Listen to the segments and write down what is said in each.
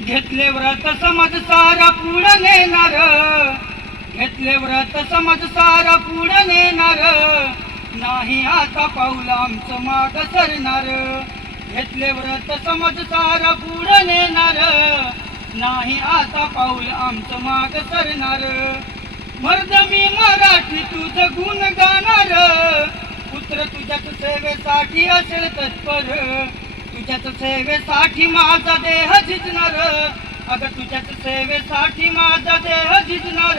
घेतले व्रत समज सारा पुढं नेणार, घेतले व्रत समज सारा पुढं नेणार, नाही आता पाऊल आमचं माग सरणार. घेतले व्रत समज सारा पुढं नेणार, नाही आता पाऊल आमचं माग सरणार. मर्द मी मराठी तुझं गुण गाणार, पुत्र तुझ्याच सेवेसाठी असेल तत्पर, तुझ्याच सेवेसाठी माझा देह झिजणार, अगं तुझ्याच सेवेसाठी माझा देह झिजणार,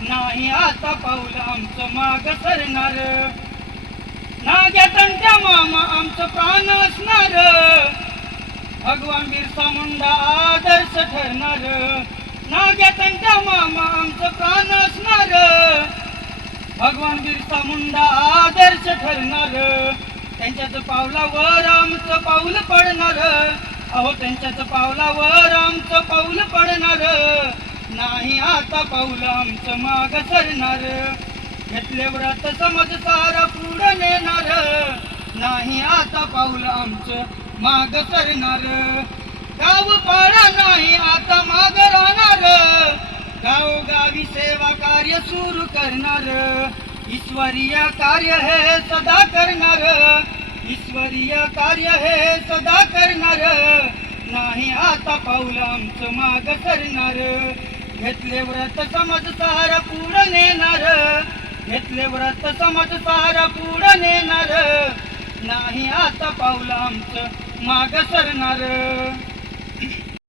नाही आता पाऊल आमचं माग सरणार. नाग्या तंट्या मामा आमचं प्राण असणार, भगवान बिरसा मुंडा आदर्श ठरणार. नाग्या तंट्या मामा आमचं प्राण असणार, भगवान बिरसा मुंडा आदर्श ठरणार. त्यांच्याच पावलावर आमचं पाऊल पडणार, अहो त्यांच्याच पावलावर आमचं पाऊल पडणार, नाही आता पाऊल आमचं माग सरणार. घेतले व्रत समज सारा पुढं नेणार, नाही आता पाऊल आमचं माग सरणार. गाव पाडा नाही आता माग राहणार, गावोगावी सेवा कार्य सुरू करणार. ईश्वरीय कार्य हे सदा करणार, ईश्वरीय कार्य हे सदा करणार, नाही आता पाऊल आमचं माग सरणार. घेतले व्रत समज सारा पुढं नेणार, घेतले व्रत समज सारा पुढं नेणार, नाही आता पाऊल आमचं माग सरणार.